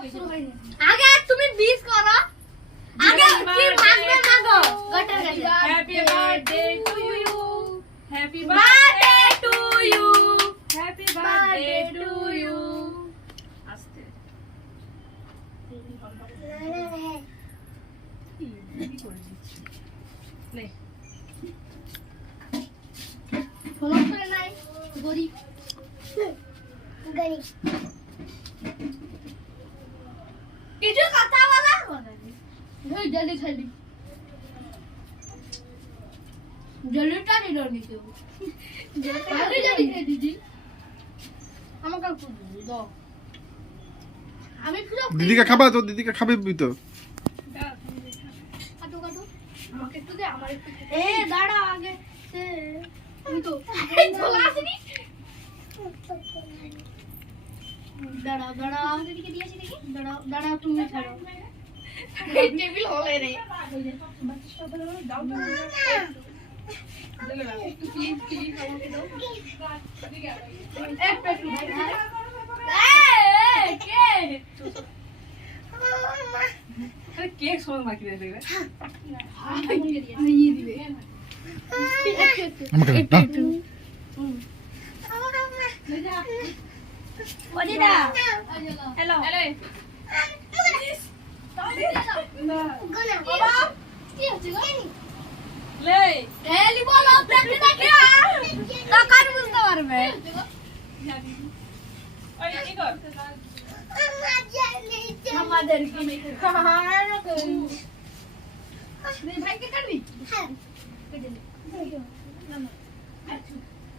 আগে তুমি বিশ করো আগে কি মাগবে মাগো গটার কাছে happy birthday to you happy birthday to you happy birthday to you আস্তে নে ফলো করে নাই গরিব গরিব কিছু কথা বলা ওই জলদি খালি জলটা দিল নি কেউ জলদি জলদি খেয়ে দিদি আমাকে একটু দাও আমি পুরো দিদিকে খাবা তো দিদিকে খাবে তো কাটো কাটো আমাকে একটু দে আমার একটু এ দাঁড়া আগে আমি তো চলে আসিনি দাঁড়াও দাঁড়াও দিদিকে দিয়েছি দেখি দাঁড়াও দাঁড়াও তুমি ছাড়ো এই টেবিল হলে রে দাও তো একটু ক্লিপ ক্লিপ আমাকে দাও একটু একটু এই কে আরে কেক সময় বাকি রয়ে গেল নিয়ে দিবে আমাকে একটু একটু ওদিদা হ্যালো আরে বাবা কি হচ্ছে গো লে এলি বলো প্রেমে দেখে তখন বুঝতে পারবে ওই কি কর আমাদের কি ভাইকে কাটবি হ্যাঁ